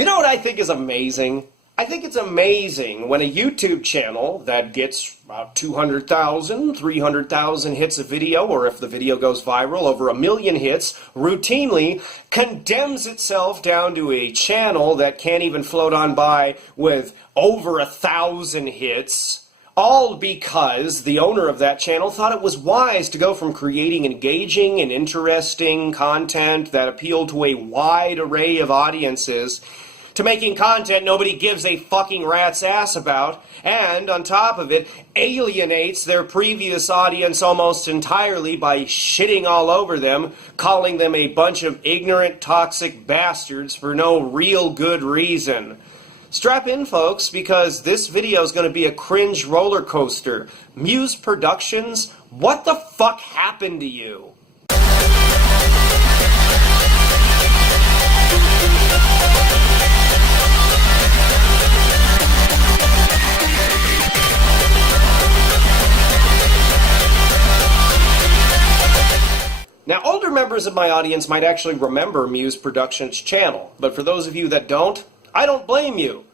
You know what I think is amazing? I think it's amazing when a YouTube channel that gets about 200,000, 300,000 hits a video, or if the video goes viral, over 1 million hits, routinely condemns itself down to a channel that can't even float on by with over 1,000 hits, all because the owner of that channel thought it was wise to go from creating engaging and interesting content that appealed to a wide array of audiences to making content nobody gives a fucking rat's ass about, and on top of it, alienates their previous audience almost entirely by shitting all over them, calling them a bunch of ignorant, toxic bastards for no real good reason. Strap in, folks, because this video is going to be a cringe roller coaster. MuesProductions, what the fuck happened to you? Now, older members of my audience might actually remember MuesProductions' channel, but for those of you that don't, I don't blame you.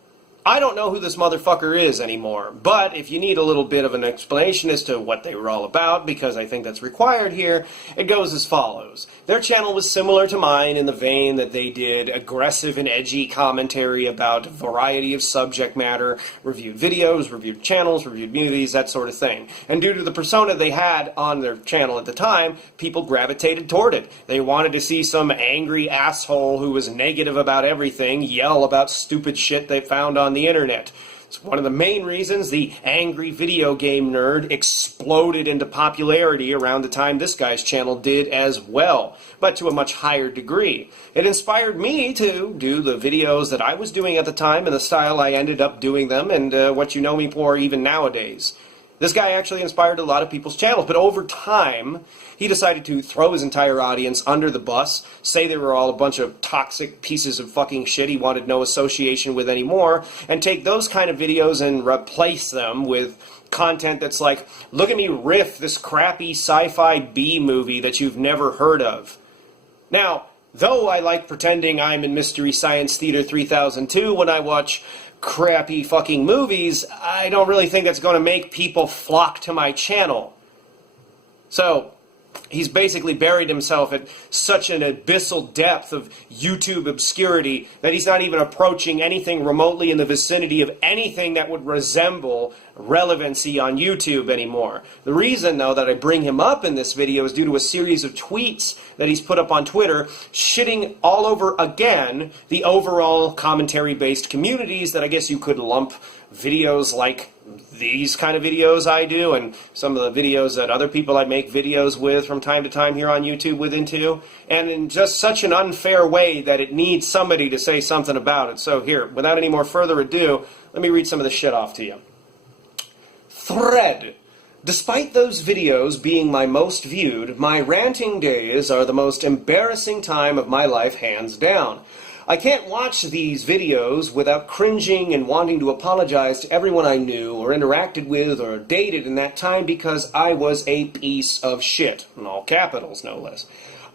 I don't know who this motherfucker is anymore, but if you need a little bit of an explanation as to what they were all about, because I think that's required here, it goes as follows. Their channel was similar to mine in the vein that they did aggressive and edgy commentary about a variety of subject matter, reviewed videos, reviewed channels, reviewed movies, that sort of thing. And due to the persona they had on their channel at the time, people gravitated toward it. They wanted to see some angry asshole who was negative about everything yell about stupid shit they found on the internet. It's one of the main reasons the angry video game nerd exploded into popularity around the time this guy's channel did as well, but to a much higher degree. It inspired me to do the videos that I was doing at the time in the style I ended up doing them, and what you know me for even nowadays. This guy actually inspired a lot of people's channels, but over time, he decided to throw his entire audience under the bus, say they were all a bunch of toxic pieces of fucking shit he wanted no association with anymore, and take those kind of videos and replace them with content that's like, look at me riff this crappy sci-fi B-movie that you've never heard of. Now, though I like pretending I'm in Mystery Science Theater 3002 when I watch crappy fucking movies, I don't really think that's going to make people flock to my channel. So, he's basically buried himself at such an abyssal depth of YouTube obscurity that he's not even approaching anything remotely in the vicinity of anything that would resemble relevancy on YouTube anymore. The reason, though, that I bring him up in this video is due to a series of tweets that he's put up on Twitter shitting all over, again, the overall commentary-based communities that I guess you could lump videos like these kind of videos I do and some of the videos that other people I make videos with from time to time here on YouTube with into, and in just such an unfair way that it needs somebody to say something about it. So here, without any more further ado, let me read some of the shit off to you. Thread. Despite those videos being my most viewed, my ranting days are the most embarrassing time of my life, hands down. I can't watch these videos without cringing and wanting to apologize to everyone I knew or interacted with or dated in that time because I was a piece of shit. In all capitals, no less.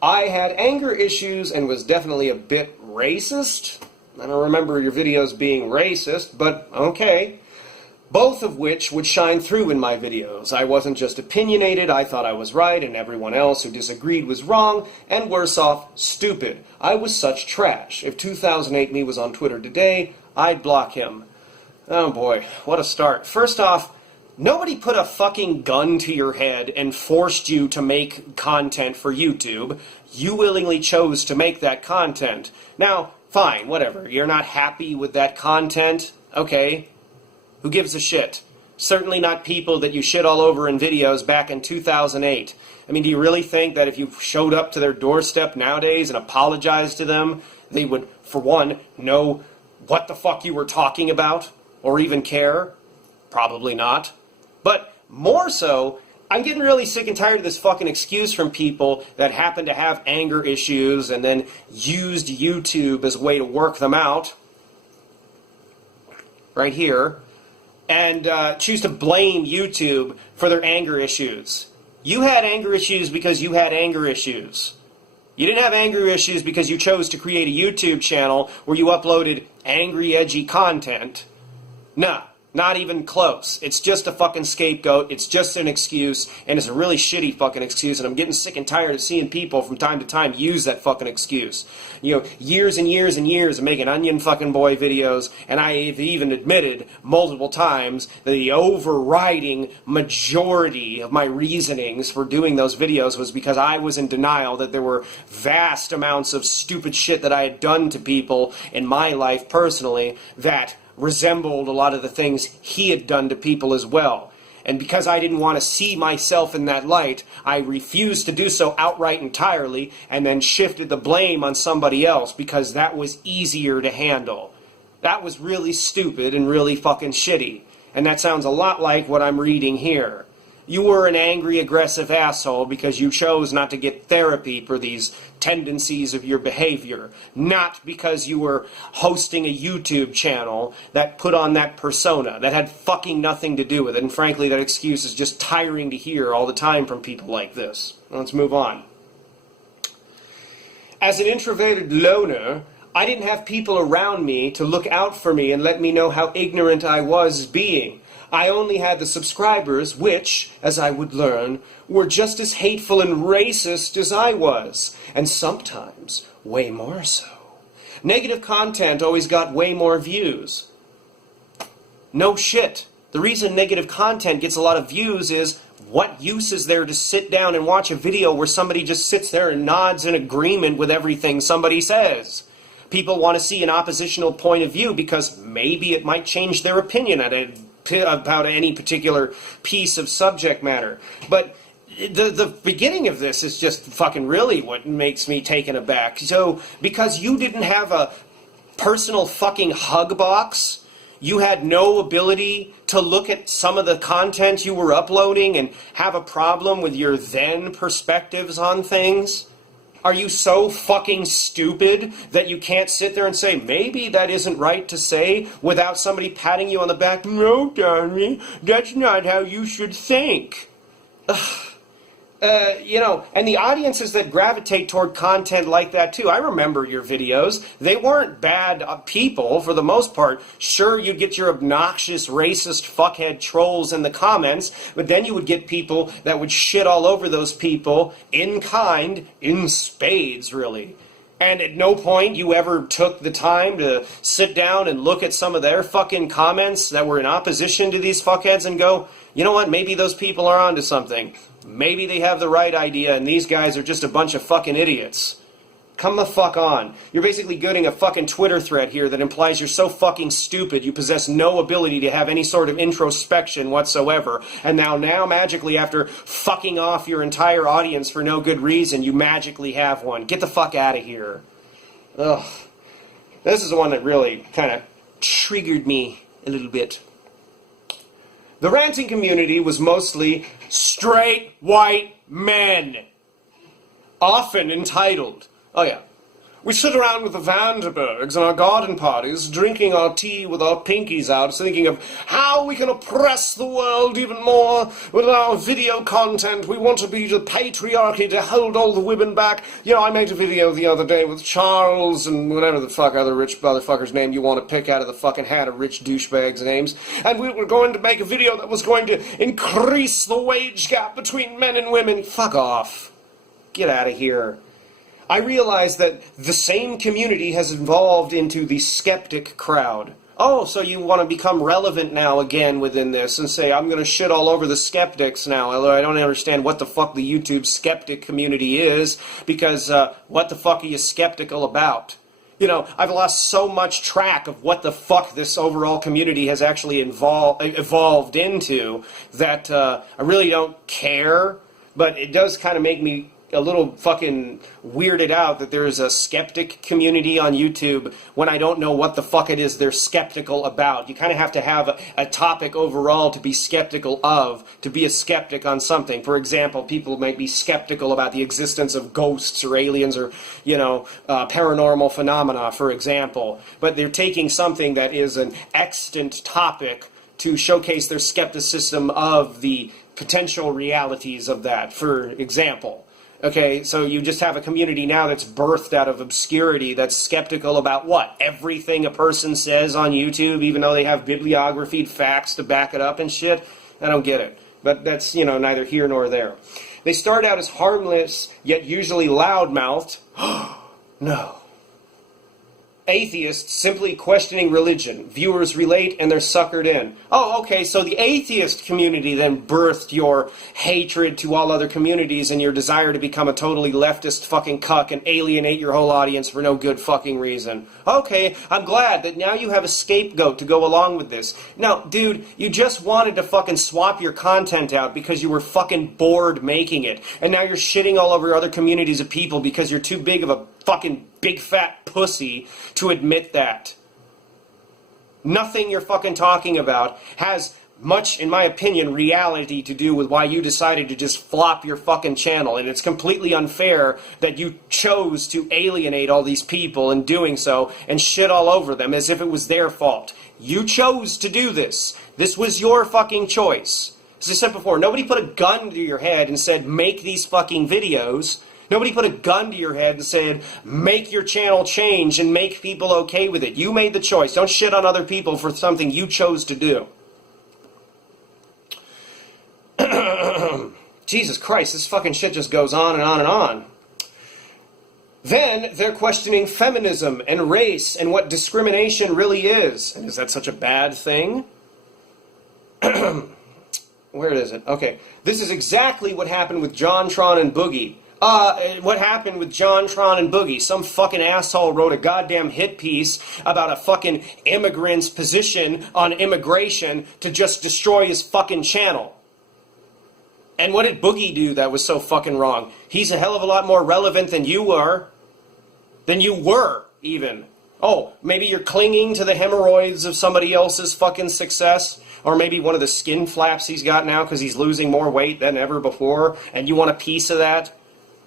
I had anger issues and was definitely a bit racist. I don't remember your videos being racist, but okay. Both of which would shine through in my videos. I wasn't just opinionated, I thought I was right, and everyone else who disagreed was wrong, and worse off, stupid. I was such trash. If 2008 me was on Twitter today, I'd block him. Oh boy, what a start. First off, nobody put a fucking gun to your head and forced you to make content for YouTube. You willingly chose to make that content. Now, fine, whatever. You're not happy with that content? Okay. Who gives a shit? Certainly not people that you shit all over in videos back in 2008. I mean, do you really think that if you showed up to their doorstep nowadays and apologized to them, they would, for one, know what the fuck you were talking about? Or even care? Probably not. But more so, I'm getting really sick and tired of this fucking excuse from people that happen to have anger issues and then used YouTube as a way to work them out. Right here. And choose to blame YouTube for their anger issues. You had anger issues because you had anger issues. You didn't have anger issues because you chose to create a YouTube channel where you uploaded angry, edgy content. Nah, not even close. It's just a fucking scapegoat. It's just an excuse, and it's a really shitty fucking excuse, and I'm getting sick and tired of seeing people from time to time use that fucking excuse. You know, years and years and years of making Onion fucking Boy videos, and I've even admitted multiple times that the overriding majority of my reasonings for doing those videos was because I was in denial that there were vast amounts of stupid shit that I had done to people in my life personally that resembled a lot of the things he had done to people as well. And because I didn't want to see myself in that light, I refused to do so outright entirely, and then shifted the blame on somebody else because that was easier to handle. That was really stupid and really fucking shitty. And that sounds a lot like what I'm reading here. You were an angry, aggressive asshole because you chose not to get therapy for these tendencies of your behavior, not because you were hosting a YouTube channel that put on that persona that had fucking nothing to do with it. And frankly, that excuse is just tiring to hear all the time from people like this. Let's move on. As an introverted loner, I didn't have people around me to look out for me and let me know how ignorant I was being. I only had the subscribers, which, as I would learn, were just as hateful and racist as I was, and sometimes way more so. Negative content always got way more views. No shit. The reason negative content gets a lot of views is, what use is there to sit down and watch a video where somebody just sits there and nods in agreement with everything somebody says? People want to see an oppositional point of view because maybe it might change their opinion about any particular piece of subject matter. But the beginning of this is just fucking really what makes me taken aback. So, because you didn't have a personal fucking hug box, you had no ability to look at some of the content you were uploading and have a problem with your then perspectives on things? Are you so fucking stupid that you can't sit there and say, maybe that isn't right to say, without somebody patting you on the back? No, darling, that's not how you should think. Ugh. And the audiences that gravitate toward content like that too. I remember your videos. They weren't bad people for the most part. Sure, you'd get your obnoxious, racist, fuckhead trolls in the comments, but then you would get people that would shit all over those people in kind, in spades, really. And at no point you ever took the time to sit down and look at some of their fucking comments that were in opposition to these fuckheads and go, you know what, maybe those people are onto something. Maybe they have the right idea and these guys are just a bunch of fucking idiots. Come the fuck on. You're basically getting a fucking Twitter thread here that implies you're so fucking stupid you possess no ability to have any sort of introspection whatsoever. And now magically, after fucking off your entire audience for no good reason, you magically have one. Get the fuck out of here. Ugh. This is the one that really kind of triggered me a little bit. The ranting community was mostly straight white men, often entitled, oh yeah, we sit around with the Vanderbergs and our garden parties, drinking our tea with our pinkies out, thinking of how we can oppress the world even more with our video content. We want to be the patriarchy to hold all the women back. You know, I made a video the other day with Charles and whatever the fuck other rich motherfucker's name you want to pick out of the fucking hat of rich douchebags' names. And we were going to make a video that was going to increase the wage gap between men and women. Fuck off. Get out of here. I realize that the same community has evolved into the skeptic crowd. Oh, so you want to become relevant now again within this and say, I'm going to shit all over the skeptics now. Although I don't understand what the fuck the YouTube skeptic community is, because what the fuck are you skeptical about? You know, I've lost so much track of what the fuck this overall community has actually evolved into that I really don't care, but it does kind of make me a little fucking weirded out that there is a skeptic community on YouTube when I don't know what the fuck it is they're skeptical about. You kind of have to have a topic overall to be skeptical of, to be a skeptic on something. For example, people might be skeptical about the existence of ghosts or aliens or, you know, paranormal phenomena, for example. But they're taking something that is an extant topic to showcase their skepticism of the potential realities of that, for example. Okay, so you just have a community now that's birthed out of obscurity, that's skeptical about what? Everything a person says on YouTube, even though they have bibliography, facts to back it up and shit? I don't get it. But that's, neither here nor there. They start out as harmless, yet usually loud-mouthed. No. Atheists simply questioning religion. Viewers relate and they're suckered in. Oh, okay, so the atheist community then birthed your hatred to all other communities and your desire to become a totally leftist fucking cuck and alienate your whole audience for no good fucking reason. Okay, I'm glad that now you have a scapegoat to go along with this. Now, dude, you just wanted to fucking swap your content out because you were fucking bored making it. And now you're shitting all over other communities of people because you're too big of a fucking big fat pussy to admit that. Nothing you're fucking talking about has much, in my opinion, reality to do with why you decided to just flop your fucking channel, and it's completely unfair that you chose to alienate all these people in doing so and shit all over them as if it was their fault. You chose to do this. This was your fucking choice. As I said before, nobody put a gun to your head and said, make these fucking videos. Nobody put a gun to your head and said, make your channel change and make people okay with it. You made the choice. Don't shit on other people for something you chose to do. Jesus Christ, this fucking shit just goes on and on and on. Then they're questioning feminism and race and what discrimination really is. And is that such a bad thing? Where is it? Okay. This is exactly what happened with JonTron and Boogie. What happened with JonTron and Boogie? Some fucking asshole wrote a goddamn hit piece about a fucking immigrant's position on immigration to just destroy his fucking channel. And what did Boogie do that was so fucking wrong? He's a hell of a lot more relevant than you were. Than you were, even. Oh, maybe you're clinging to the hemorrhoids of somebody else's fucking success? Or maybe one of the skin flaps he's got now because he's losing more weight than ever before, and you want a piece of that?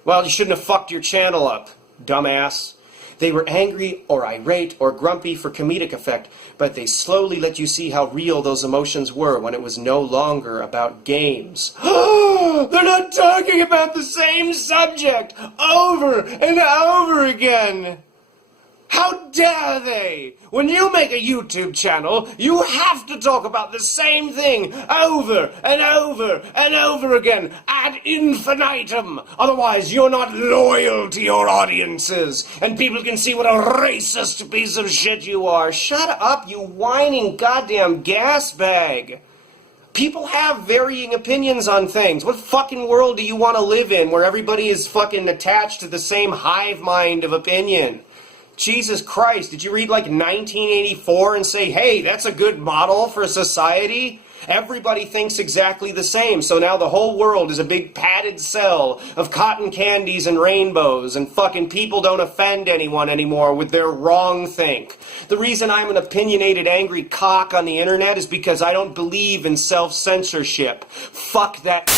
Well, you shouldn't have fucked your channel up, dumbass. They were angry or irate or grumpy for comedic effect, but they slowly let you see how real those emotions were when it was no longer about games. They're not talking about the same subject over and over again. How dare they? When you make a YouTube channel, you have to talk about the same thing over and over and over again ad infinitum. Otherwise, you're not loyal to your audiences, and people can see what a racist piece of shit you are. Shut up, you whining goddamn gas bag. People have varying opinions on things. What fucking world do you want to live in where everybody is fucking attached to the same hive mind of opinion? Jesus Christ, did you read like 1984 and say, hey, that's a good model for society? Everybody thinks exactly the same, so now the whole world is a big padded cell of cotton candies and rainbows, and fucking people don't offend anyone anymore with their wrong think. The reason I'm an opinionated, angry cock on the internet is because I don't believe in self-censorship. Fuck that.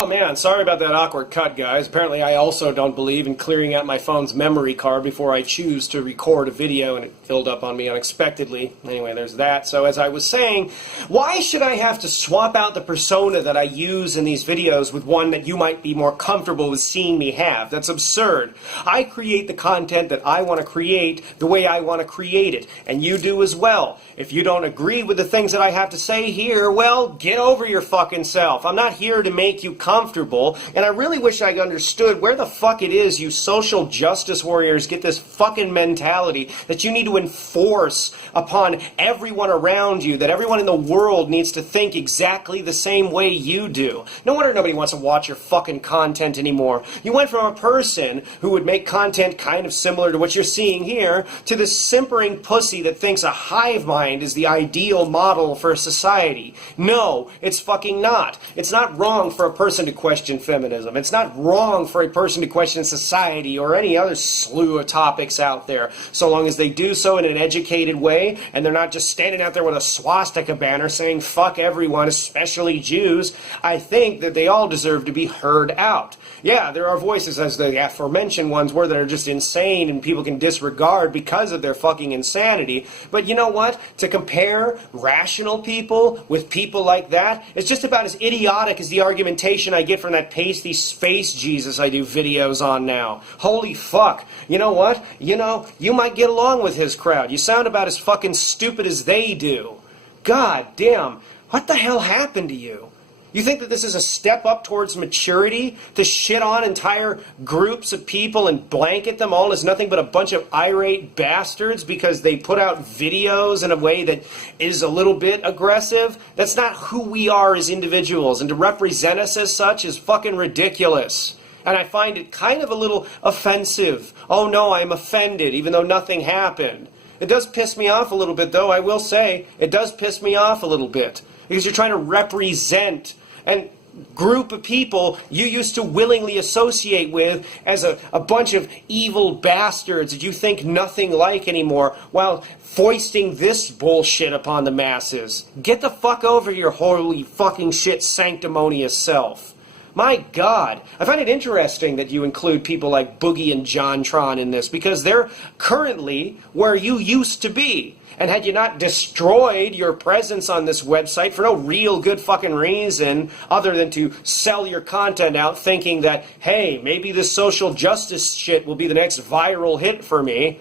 Oh man, sorry about that awkward cut, guys. Apparently I also don't believe in clearing out my phone's memory card before I choose to record a video, and it filled up on me unexpectedly. Anyway, there's that. So as I was saying, why should I have to swap out the persona that I use in these videos with one that you might be more comfortable with seeing me have? That's absurd. I create the content that I want to create the way I want to create it, and you do as well. If you don't agree with the things that I have to say here, well, get over your fucking self. I'm not here to make you comfortable, and I really wish I understood where the fuck it is you social justice warriors get this fucking mentality that you need to enforce upon everyone around you, that everyone in the world needs to think exactly the same way you do. No wonder nobody wants to watch your fucking content anymore. You went from a person who would make content kind of similar to what you're seeing here to this simpering pussy that thinks a hive mind is the ideal model for society. No, it's fucking not. It's not wrong for a person to question feminism. It's not wrong for a person to question society or any other slew of topics out there, so long as they do so in an educated way and they're not just standing out there with a swastika banner saying fuck everyone, especially Jews. I think that they all deserve to be heard out. Yeah, there are voices, as the aforementioned ones were, that are just insane and people can disregard because of their fucking insanity. But you know what? To compare rational people with people like that is just about as idiotic as the argumentation attention I get from that pasty space Jesus I do videos on now. Holy fuck. You know what? You might get along with his crowd. You sound about as fucking stupid as they do. God damn. What the hell happened to you? You think that this is a step up towards maturity? To shit on entire groups of people and blanket them all as nothing but a bunch of irate bastards because they put out videos in a way that is a little bit aggressive? That's not who we are as individuals, and to represent us as such is fucking ridiculous. And I find it kind of a little offensive. Oh no, I'm offended, even though nothing happened. It does piss me off a little bit, though, I will say. It does piss me off a little bit. Because you're trying to represent and group of people you used to willingly associate with as a bunch of evil bastards that you think nothing like anymore, while foisting this bullshit upon the masses. Get the fuck over your holy fucking shit sanctimonious self. My God, I find it interesting that you include people like Boogie and JonTron in this, because they're currently where you used to be. And had you not destroyed your presence on this website for no real good fucking reason other than to sell your content out thinking that, hey, maybe this social justice shit will be the next viral hit for me,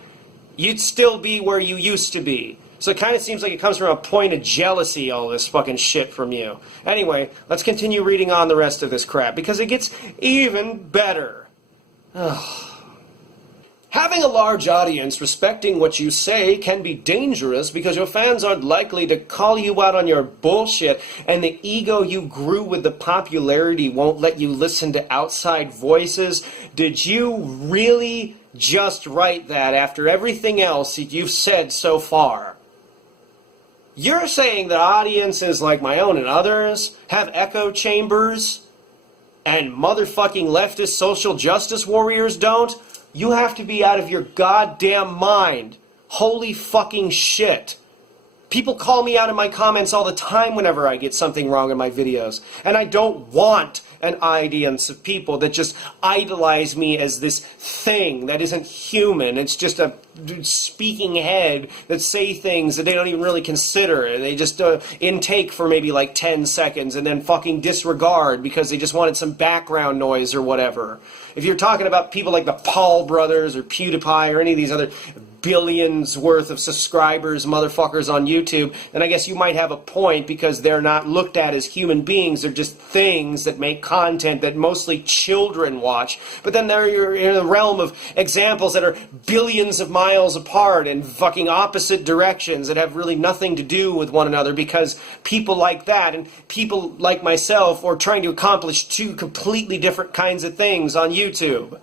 you'd still be where you used to be. So it kind of seems like it comes from a point of jealousy, all this fucking shit from you. Anyway, let's continue reading on the rest of this crap, because it gets even better. Ugh. Having a large audience respecting what you say can be dangerous because your fans aren't likely to call you out on your bullshit, and the ego you grew with the popularity won't let you listen to outside voices. Did you really just write that after everything else you've said so far? You're saying that audiences like my own and others have echo chambers, and motherfucking leftist social justice warriors don't? You have to be out of your goddamn mind. Holy fucking shit. People call me out in my comments all the time whenever I get something wrong in my videos. And I don't want an audience of people that just idolize me as this thing that isn't human. It's just a speaking head that say things that they don't even really consider. And they just intake for maybe like 10 seconds and then fucking disregard because they just wanted some background noise or whatever. If you're talking about people like the Paul brothers or PewDiePie or any of these other billions worth of subscribers motherfuckers on YouTube, then I guess you might have a point, because they're not looked at as human beings. They're just things that make content that mostly children watch. But then you're in the realm of examples that are billions of miles apart in fucking opposite directions that have really nothing to do with one another, because people like that and people like myself are trying to accomplish two completely different kinds of things on YouTube.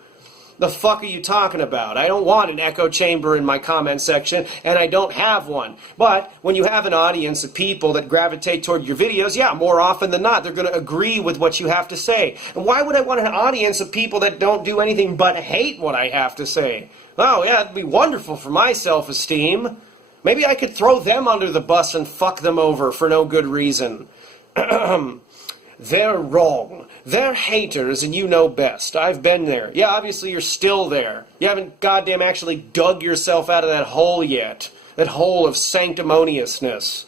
The fuck are you talking about? I don't want an echo chamber in my comment section, and I don't have one. But when you have an audience of people that gravitate toward your videos, yeah, more often than not, they're going to agree with what you have to say. And why would I want an audience of people that don't do anything but hate what I have to say? Oh, yeah, it'd be wonderful for my self-esteem. Maybe I could throw them under the bus and fuck them over for no good reason. They're wrong. They're haters, and you know best. I've been there. Yeah, obviously you're still there. You haven't goddamn actually dug yourself out of that hole yet. That hole of sanctimoniousness.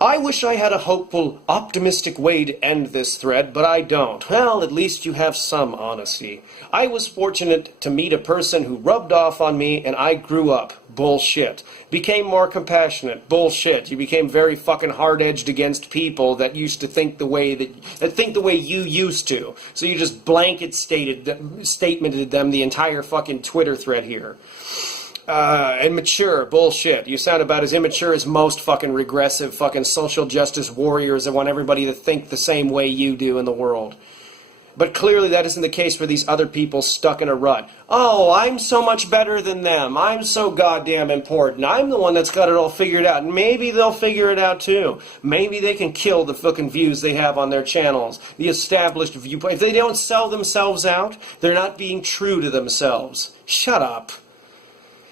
I wish I had a hopeful, optimistic way to end this thread, but I don't. Well, at least you have some honesty. I was fortunate to meet a person who rubbed off on me, and I grew up. Bullshit. Became more compassionate. Bullshit. You became very fucking hard-edged against people that used to think the way you used to. So you just blanket statemented them the entire fucking Twitter thread here. And mature. Bullshit. You sound about as immature as most fucking regressive fucking social justice warriors that want everybody to think the same way you do in the world. But clearly that isn't the case for these other people stuck in a rut. Oh, I'm so much better than them. I'm so goddamn important. I'm the one that's got it all figured out. And maybe they'll figure it out too. Maybe they can kill the fucking views they have on their channels. The established viewpoint. If they don't sell themselves out, they're not being true to themselves. Shut up.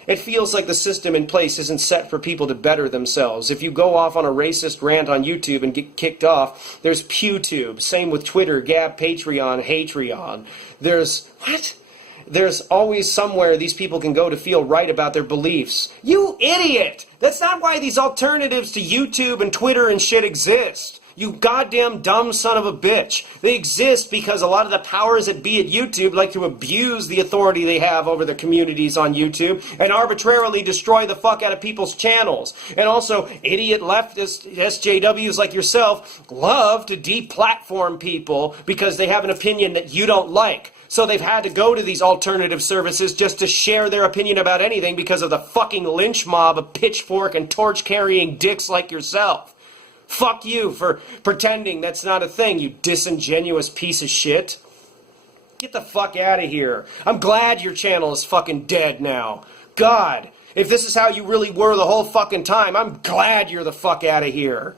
It feels like the system in place isn't set for people to better themselves. If you go off on a racist rant on YouTube and get kicked off, there's PewTube. Same with Twitter, Gab, Patreon, Hatreon. There's always somewhere these people can go to feel right about their beliefs. You idiot! That's not why these alternatives to YouTube and Twitter and shit exist. You goddamn dumb son of a bitch. They exist because a lot of the powers that be at YouTube like to abuse the authority they have over the communities on YouTube and arbitrarily destroy the fuck out of people's channels. And also, idiot leftist SJWs like yourself love to deplatform people because they have an opinion that you don't like. So they've had to go to these alternative services just to share their opinion about anything because of the fucking lynch mob of pitchfork and torch-carrying dicks like yourself. Fuck you for pretending that's not a thing, you disingenuous piece of shit. Get the fuck out of here. I'm glad your channel is fucking dead now. God, if this is how you really were the whole fucking time, I'm glad you're the fuck out of here.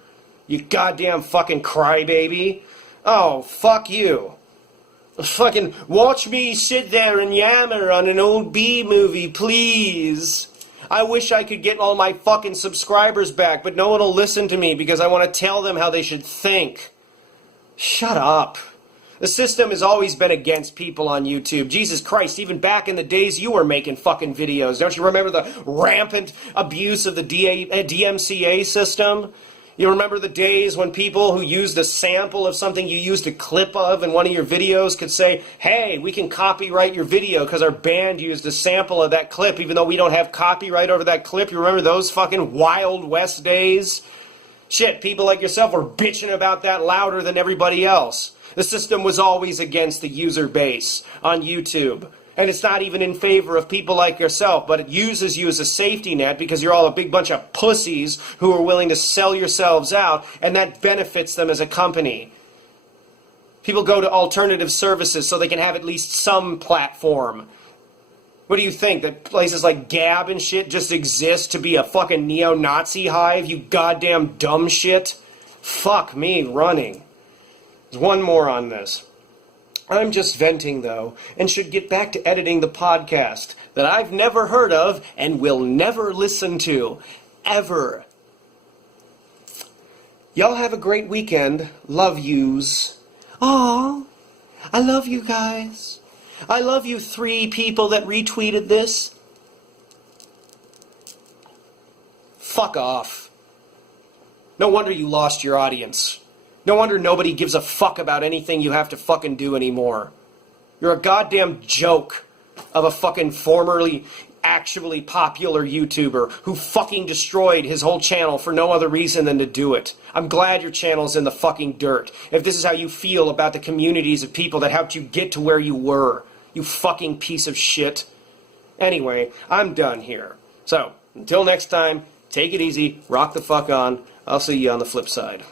You goddamn fucking crybaby. Oh, fuck you. Fucking watch me sit there and yammer on an old B movie, please. I wish I could get all my fucking subscribers back, but no one will listen to me because I want to tell them how they should think. Shut up. The system has always been against people on YouTube. Jesus Christ, even back in the days you were making fucking videos. Don't you remember the rampant abuse of the DMCA system? You remember the days when people who used a sample of something you used a clip of in one of your videos could say, hey, we can copyright your video because our band used a sample of that clip even though we don't have copyright over that clip? You remember those fucking Wild West days? Shit, people like yourself were bitching about that louder than everybody else. The system was always against the user base on YouTube. And it's not even in favor of people like yourself, but it uses you as a safety net because you're all a big bunch of pussies who are willing to sell yourselves out, and that benefits them as a company. People go to alternative services so they can have at least some platform. What do you think, that places like Gab and shit just exist to be a fucking neo-Nazi hive, you goddamn dumb shit? Fuck me running. There's one more on this. I'm just venting, though, and should get back to editing the podcast that I've never heard of and will never listen to. Ever. Y'all have a great weekend. Love yous. Aw, I love you guys. I love you 3 people that retweeted this. Fuck off. No wonder you lost your audience. No wonder nobody gives a fuck about anything you have to fucking do anymore. You're a goddamn joke of a fucking formerly actually popular YouTuber who fucking destroyed his whole channel for no other reason than to do it. I'm glad your channel's in the fucking dirt. If this is how you feel about the communities of people that helped you get to where you were, you fucking piece of shit. Anyway, I'm done here. So, until next time, take it easy, rock the fuck on. I'll see you on the flip side.